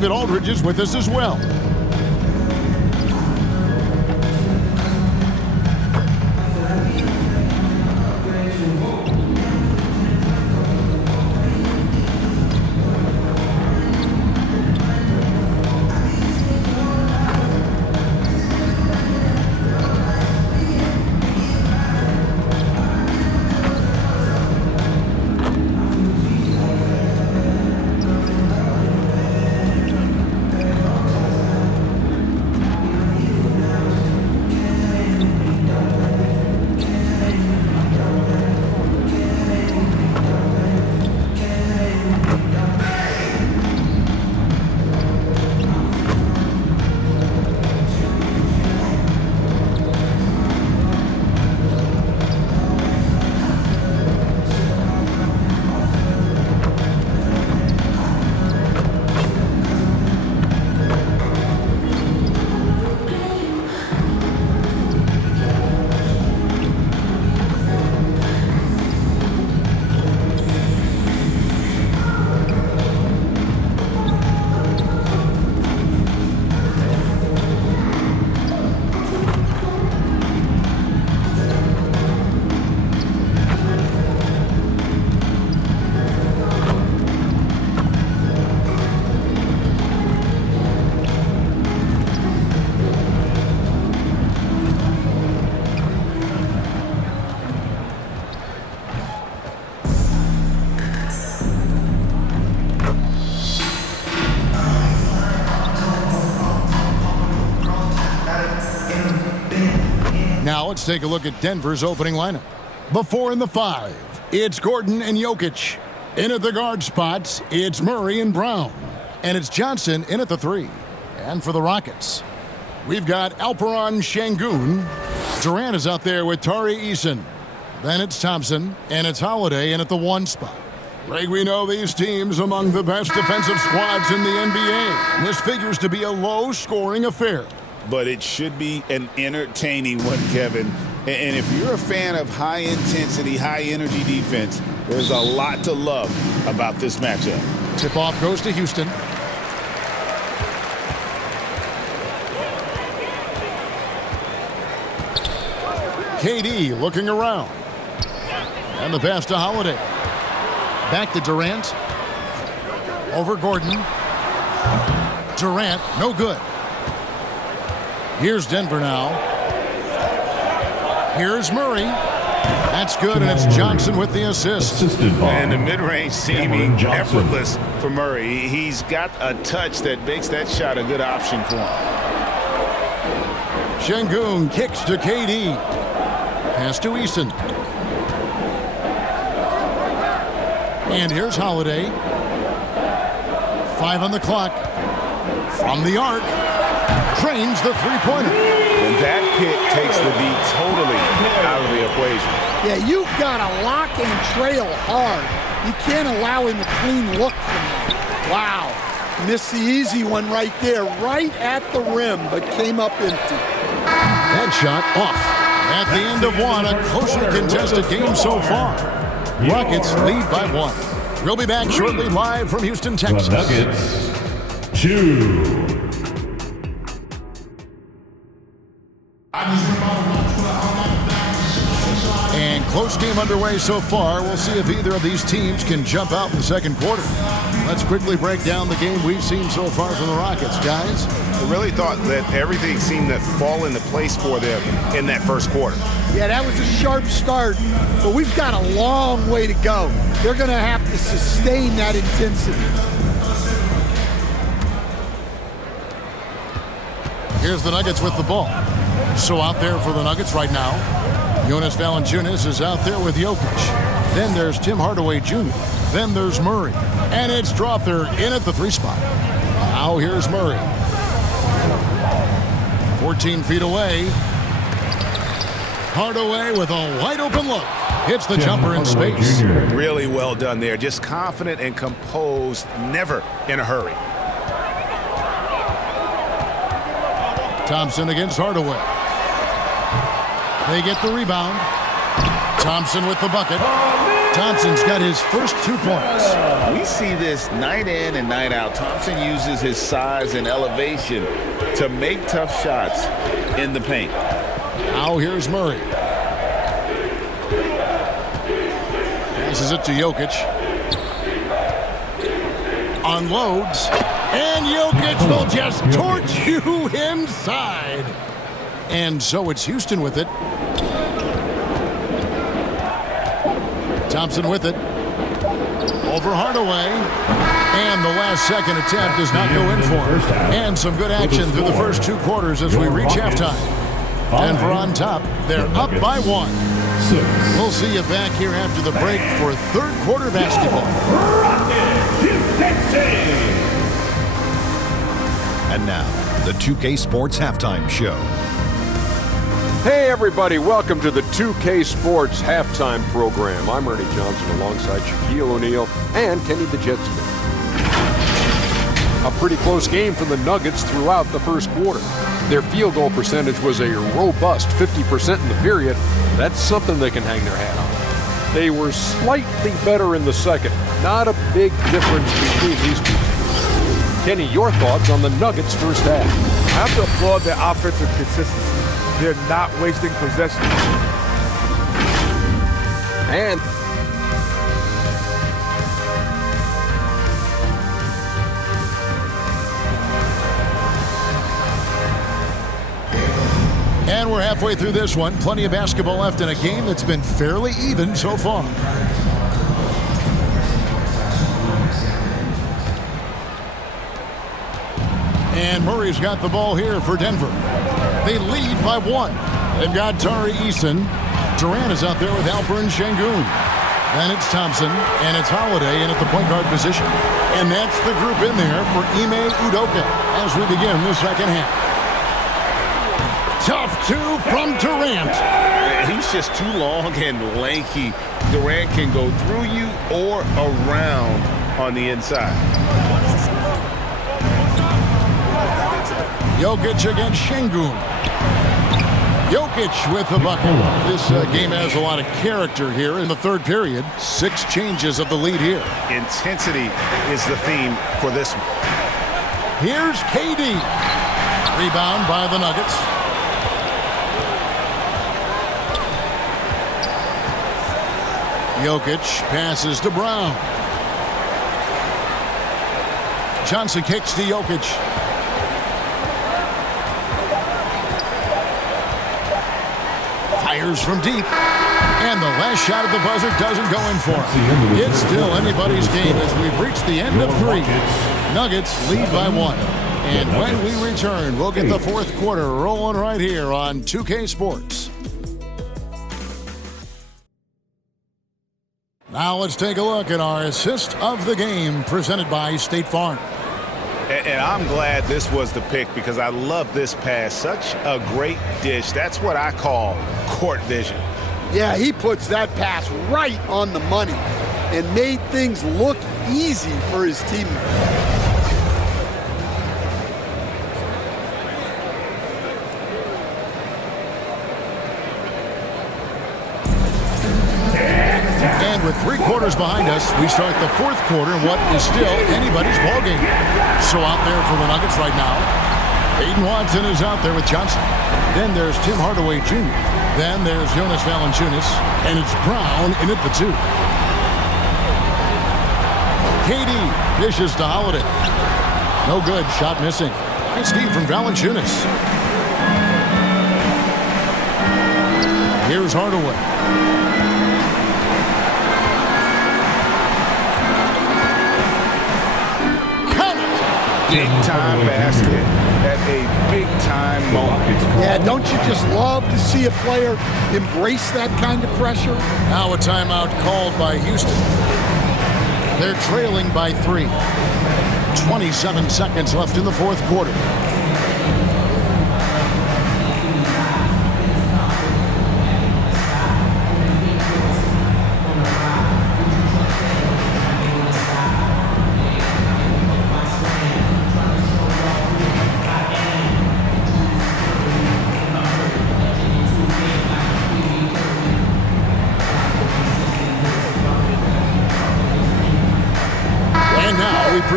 David Aldridge is with us as well. Now let's take a look at Denver's opening lineup. Before in the 5, it's Gordon and Jokić. In at the guard spots, it's Murray and Brown. And it's Johnson in at the 3. And for the Rockets, we've got Alperen Şengün. Durant is out there with Tari Eason. Then it's Thompson, and it's Holiday in at the 1 spot. Greg, we know these teams among the best defensive squads in the NBA. This figures to be a low-scoring affair. But it should be an entertaining one, Kevin. And if you're a fan of high-intensity, high-energy defense, there's a lot to love about this matchup. Tip-off goes to Houston. KD looking around. And the pass to Holiday. Back to Durant. Over Gordon. Durant, no good. Here's Denver now. Here's Murray. That's good, and it's Johnson with the assist. And the mid-range seeming effortless for Murray. He's got a touch that makes that shot a good option for him. Şengün kicks to KD. Pass to Eason. And here's Holiday. 5 on the clock. From the arc. Trains the three-pointer. And that kick takes the D totally out of the equation. Yeah, you've got to lock and trail hard. You can't allow him a clean look from that. Wow. Missed the easy one right there, right at the rim, but came up empty. That shot off. At the end of one, a closely contested game so far. Rockets lead by 1. We'll be back shortly live from Houston, Texas. The Nuggets, 2. And close game underway so far. We'll see if either of these teams can jump out in the second quarter. Let's quickly break down the game we've seen so far from the Rockets, guys. I really thought that everything seemed to fall into place for them in that first quarter. Yeah, that was a sharp start, but we've got a long way to go. They're going to have to sustain that intensity. Here's the Nuggets with the ball. So out there for the Nuggets right now, Jonas Valanciunas is out there with Jokić. Then there's Tim Hardaway Jr. Then there's Murray. And it's Strawther in at the 3 spot. Now here's Murray. 14 feet away. Hardaway with a wide open look. Hits the jumper in space. Really well done there. Just confident and composed, never in a hurry. Thompson against Hardaway. They get the rebound. Thompson with the bucket. Thompson's got his first 2 points. We see this night in and night out. Thompson uses his size and elevation to make tough shots in the paint. Now here's Murray. Passes it to Jokić. Unloads. And Jokić will just torch you inside. And so it's Houston with it. Thompson with it. Over Hardaway. And the last second attempt does not go in for him. And some good action through the first 2 quarters as we reach halftime. Denver on top. They're up by 1. We'll see you back here after the break for third quarter basketball. And now, the 2K Sports Halftime Show. Hey everybody, welcome to the 2K Sports Halftime Program. I'm Ernie Johnson alongside Shaquille O'Neal and Kenny the Jet Smith. A pretty close game for the Nuggets throughout the first quarter. Their field goal percentage was a robust 50% in the period. That's something they can hang their hat on. They were slightly better in the second. Not a big difference between these two teams. Kenny, your thoughts on the Nuggets' first half? I have to applaud their offensive consistency. They're not wasting possessions. And we're halfway through this one. Plenty of basketball left in a game that's been fairly even so far. And Murray's got the ball here for Denver. They lead by 1. They've got Tari Eason. Durant is out there with Alperen Şengün. Then it's Thompson, and it's Holiday in at the point guard position. And that's the group in there for Ime Udoka as we begin the second half. Tough 2 from Durant. He's just too long and lanky. Durant can go through you or around on the inside. Jokić against Şengün. Jokić with the bucket. This game has a lot of character here in the third period. 6 changes of the lead here. Intensity is the theme for this one. Here's KD. Rebound by the Nuggets. Jokić passes to Brown. Johnson kicks to Jokić. Fires from deep. And the last shot at the buzzer doesn't go in for him. It's still anybody's game as we've reached the end of 3. Nuggets lead by 1. And when we return, we'll get the fourth quarter rolling right here on 2K Sports. Now let's take a look at our assist of the game presented by State Farm. And I'm glad this was the pick because I love this pass. Such a great dish. That's what I call court vision. Yeah, he puts that pass right on the money and made things look easy for his teammates. And with 3 quarters behind us, we start the fourth quarter in what is still anybody's ballgame. So out there for the Nuggets right now, Aiden Watson is out there with Johnson. Then there's Tim Hardaway Jr. Then there's Jonas Valanciunas, and it's Brown in at the 2. KD dishes to Holiday. No good, shot missing. Nice D from Valanciunas. Here's Hardaway. Big-time basket at a big-time moment. Yeah, don't you just love to see a player embrace that kind of pressure? Now a timeout called by Houston. They're trailing by 3. 27 seconds left in the fourth quarter.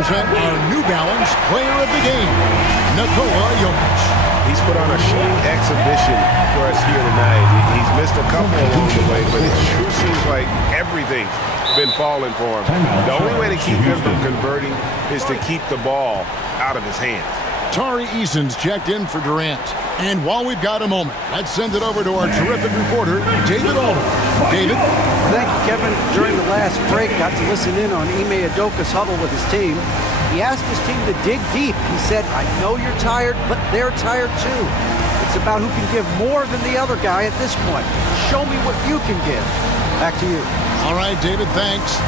present our New Balance Player of the Game, Nikola Jokić. He's put on a shooting exhibition for us here tonight. He's missed a couple along the way, but it sure seems like everything's been falling for him. The only way to keep him from converting is to keep the ball out of his hands. Tari Eason's checked in for Durant. And while we've got a moment, let's send it over to our terrific reporter, David Alder. David? Thank you, Kevin. During the last break, got to listen in on Ime Udoka's huddle with his team. He asked his team to dig deep. He said, I know you're tired, but they're tired too. It's about who can give more than the other guy at this point. Show me what you can give. Back to you. All right, David, thanks.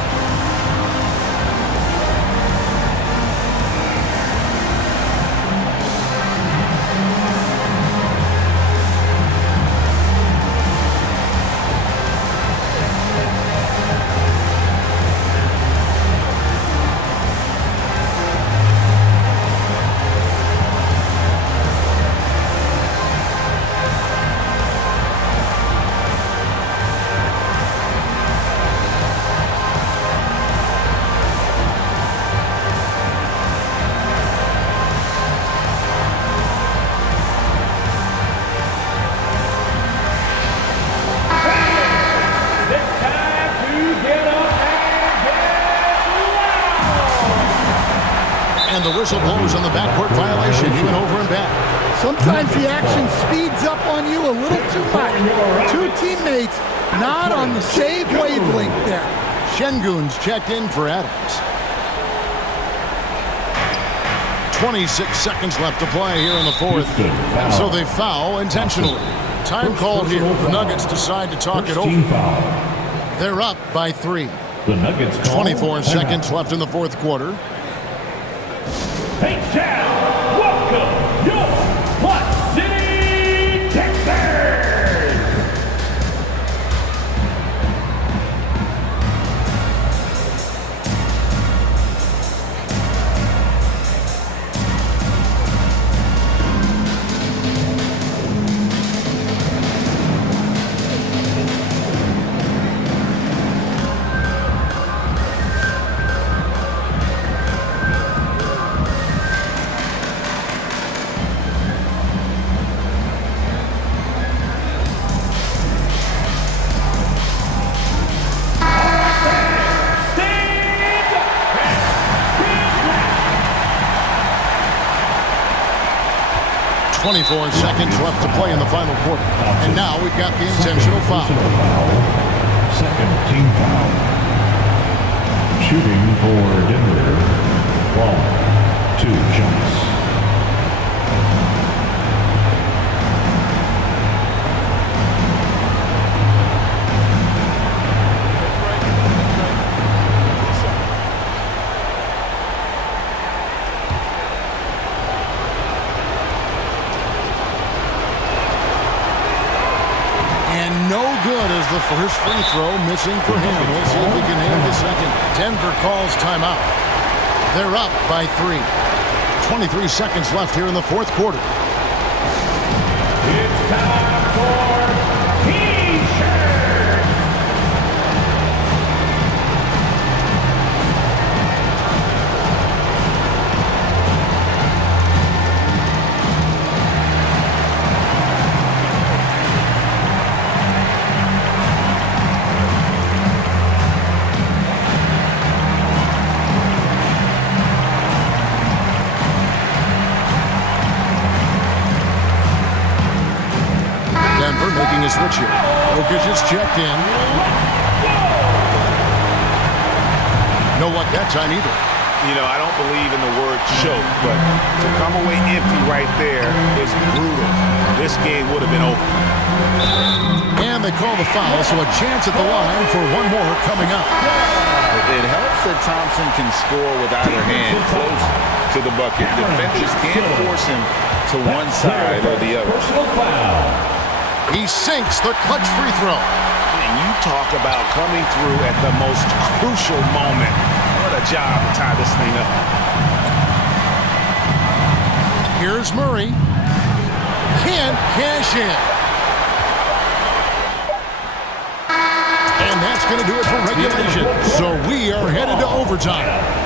And the whistle blows on the backcourt violation. He went over and back. Sometimes the action speeds up on you a little too much. Two teammates not on the same wavelength there. Şengün's checked in for Adams. 26 seconds left to play here in the fourth. And so they foul intentionally. Time called here. The Nuggets decide to talk it over. They're up by 3. 24 seconds left in the fourth quarter. Hey, Chad, welcome your Plus City Texans! 24 seconds left to play in the final quarter. And now we've got the intentional foul. Second team foul. Shooting for Denver. Ball. 2 shots. The first free throw missing for him. We'll see if he can nail the second. Denver calls timeout. They're up by 3. 23 seconds left here in the fourth quarter. It's time for T-shirts. Making a switch here. Jokić is checked in. No luck that time either. You know, I don't believe in the word choke, but to come away empty right there is brutal. This game would have been over. And they call the foul, so a chance at the line for one more coming up. It helps that Thompson can score with either hand close to the bucket. Defenders can't force him to one side or the other. He sinks the clutch free throw. And you talk about coming through at the most crucial moment. What a job to tie this thing up. Here's Murray. Can't cash in. And that's going to do it for regulation. So we are headed to overtime.